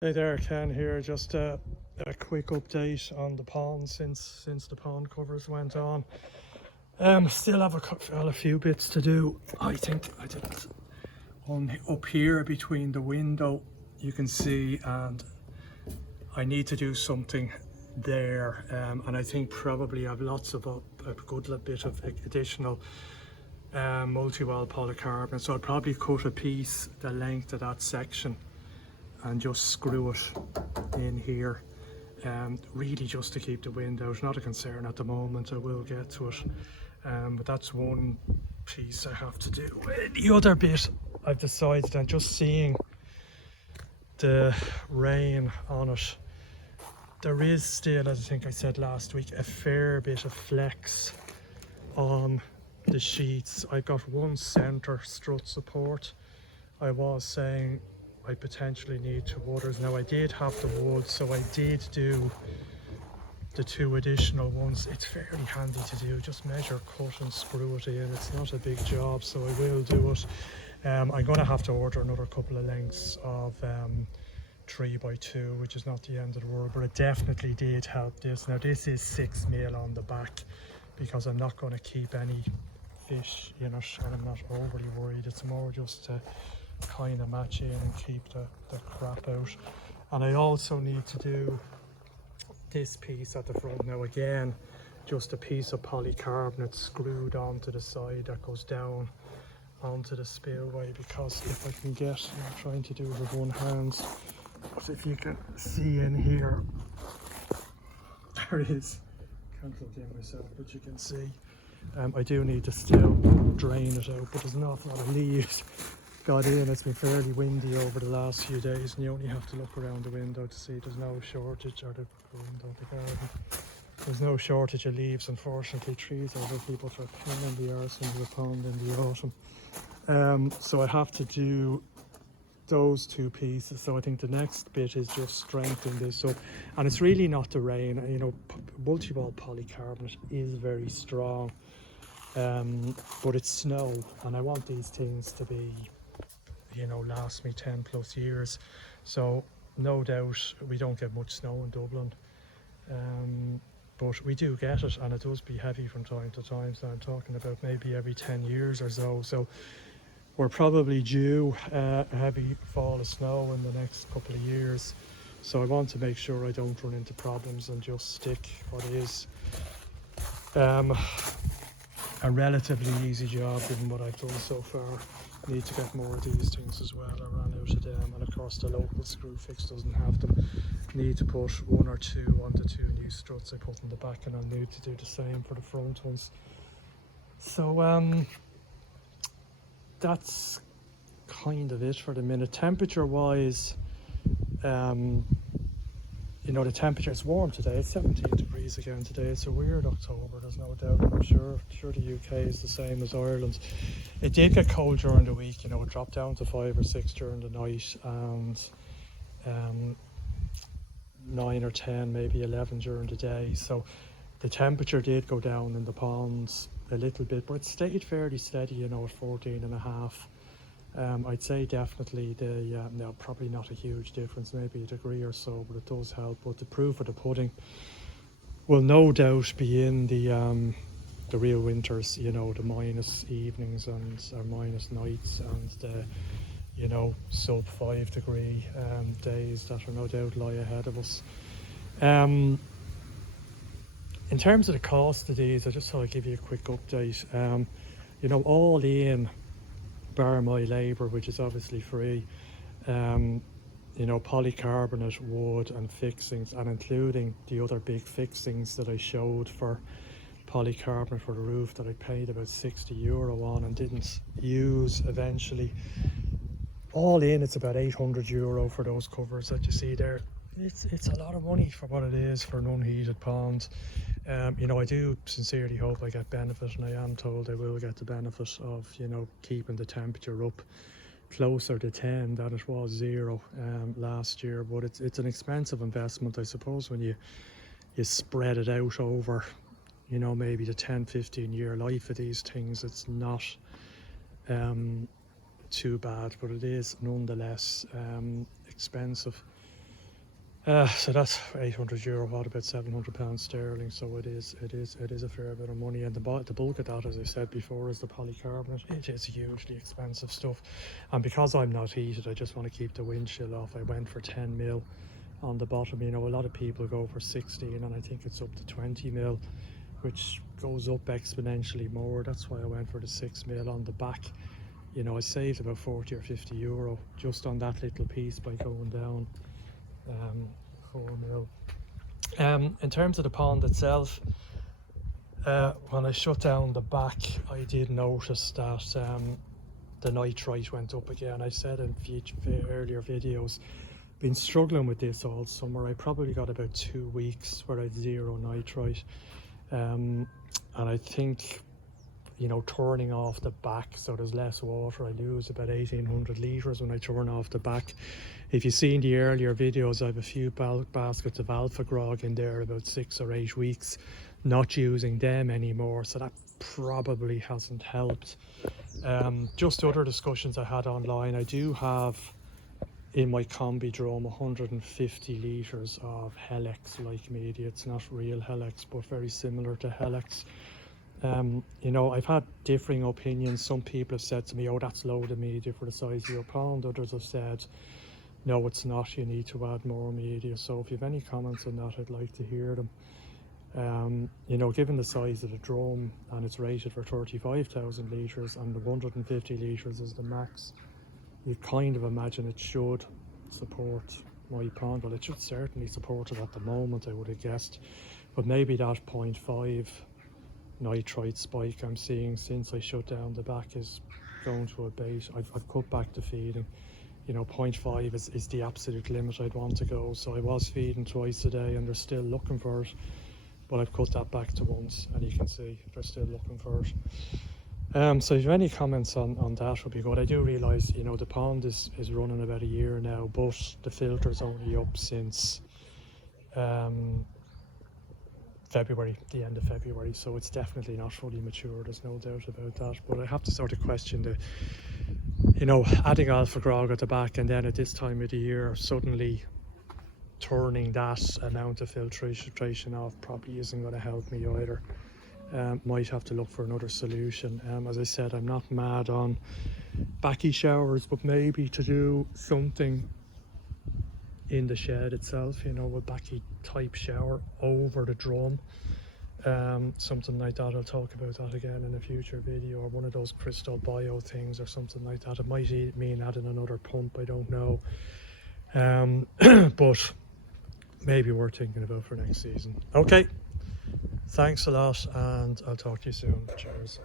Hey there, Ken here. Just a quick update on the pond since the pond covers went on. Still have a few bits to do. I think I did on up here between the window. You can see, and I need to do something there. And I think probably I have lots of a good bit of additional multi-wall polycarbonate. So I'll probably cut a piece the length of that section and just screw it in here, really just to keep the wind out. Not a concern at the moment, I will get to it, but that's one piece I have to do. The other bit I've decided, and just seeing the rain on it, there is still, as I think I said last week, a fair bit of flex on the sheets. I've got one centre strut support. I was saying I potentially need two others. Now I did have the wood, so I did do the two additional ones. It's fairly handy to do, just measure, cut and screw it in. It's not a big job, so I will do it. I'm going to have to order another couple of lengths of 3x2, which is not the end of the world, but it definitely did help this. Now this is 6mm on the back because I'm not going to keep any fish in it, and I'm not overly worried. It's more just to kind of match in and keep the crap out. And I also need to do this piece at the front. Now again, just a piece of polycarbonate screwed onto the side that goes down onto the spillway, because if I can get, I'm trying to do it with one hand, but if you can see in here, there it is. Can't look in myself, but you can see I do need to still drain it out, but there's an awful lot of leaves got in. It's been fairly windy over the last few days, and you only have to look around the window to see there's no shortage, or the window, the garden. There's no shortage of leaves, unfortunately. Trees are lovely, but they're a pain in the arse into the pond in the autumn. So I have to do those two pieces. So I think the next bit is just strengthen this up, and it's really not the rain. You know, multi-wall polycarbonate is very strong, but it's snow, and I want these things to be, you know, last me 10 plus years. So no doubt we don't get much snow in Dublin, but we do get it, and it does be heavy from time to time. So I'm talking about maybe every 10 years or so. So we're probably due a heavy fall of snow in the next couple of years. So I want to make sure I don't run into problems and just stick what is a relatively easy job given what I've done so far. Need to get more of these things as well. I ran out of them, and of course the local Screwfix doesn't have them. Need to put one or two on the two new struts I put in the back, and I'll need to do the same for the front ones. So that's kind of it for the minute. Temperature wise, you know, the temperature is warm today. It's 17 degrees again today. It's a weird October, there's no doubt. I'm sure the UK is the same as Ireland. It did get cold during the week, you know, it dropped down to 5 or 6 during the night, and 9 or 10, maybe 11 during the day. So the temperature did go down in the ponds a little bit, but it stayed fairly steady, you know, at 14 and a half. I'd say definitely no, probably not a huge difference, maybe a degree or so, but it does help. But the proof of the pudding will no doubt be in the real winters, you know, the minus evenings and or minus nights, and the, you know, sub 5 degree days that are no doubt lie ahead of us. In terms of the cost of these, I just thought I'd give you a quick update. You know, all in, bar my labour, which is obviously free, you know, polycarbonate, wood and fixings, and including the other big fixings that I showed for polycarbonate for the roof that I paid about €60 on and didn't use eventually. All in, it's about €800 for those covers that you see there. It's a lot of money for what it is for an unheated pond. You know, I do sincerely hope I get benefit, and I am told I will get the benefit of, you know, keeping the temperature up closer to 10 than it was 0 last year. But it's an expensive investment, I suppose, when you spread it out over, you know, maybe the 10-15 year life of these things. It's not too bad, but it is nonetheless expensive. So that's €800, what about £700 sterling? So it is a fair bit of money, and the bulk of that, as I said before, is the polycarbonate. It is hugely expensive stuff, and because I'm not heated, I just want to keep the wind chill off. I went for 10 mil on the bottom. You know, a lot of people go for 16, and I think it's up to 20 mil, which goes up exponentially more. That's why I went for the 6 mil on the back. You know, I saved about 40 or 50 euro just on that little piece by going down 4 mil. In terms of the pond itself, when I shut down the back, I did notice that the nitrite went up again. I said in earlier videos, been struggling with this all summer. I probably got about 2 weeks where I had zero nitrite, and I think, you know, turning off the back so there's less water, I lose about 1800 litres when I turn off the back. If you've seen the earlier videos, I have a few baskets of Alpha Grog in there, about 6 or 8 weeks, not using them anymore, so that probably hasn't helped. Just other discussions I had online, I do have in my combi drum 150 litres of Helix-like media. It's not real Helix, but very similar to Helix. You know, I've had differing opinions. Some people have said to me, oh, that's load of media for the size of your pond. Others have said, no, it's not, you need to add more media. So if you have any comments on that, I'd like to hear them. You know, given the size of the drum, and it's rated for 35,000 litres and the 150 litres is the max, you kind of imagine it should support my pond. Well, it should certainly support it at the moment, I would have guessed, but maybe that 0.5 nitrite spike I'm seeing since I shut down the back is going to abate. I've cut back the feeding. You know, 0.5 is the absolute limit I'd want to go. So I was feeding twice a day and they're still looking for it, but I've cut that back to once, and you can see they're still looking for it. So if you have any comments on that would be good. I do realise, you know, the pond is running about a year now, but the filter's only up since February, the end of February, so it's definitely not fully mature, there's no doubt about that. But I have to sort of question the, you know, adding Alpha Grog at the back and then at this time of the year suddenly turning that amount of filtration off probably isn't going to help me either. Might have to look for another solution. As I said, I'm not mad on backy showers, but maybe to do something in the shed itself, you know, a backy type shower over the drum, something like that. I'll talk about that again in a future video, or one of those crystal bio things or something like that. It might mean adding another pump, I don't know, but maybe worth thinking about for next season. Okay, thanks a lot, and I'll talk to you soon. Cheers.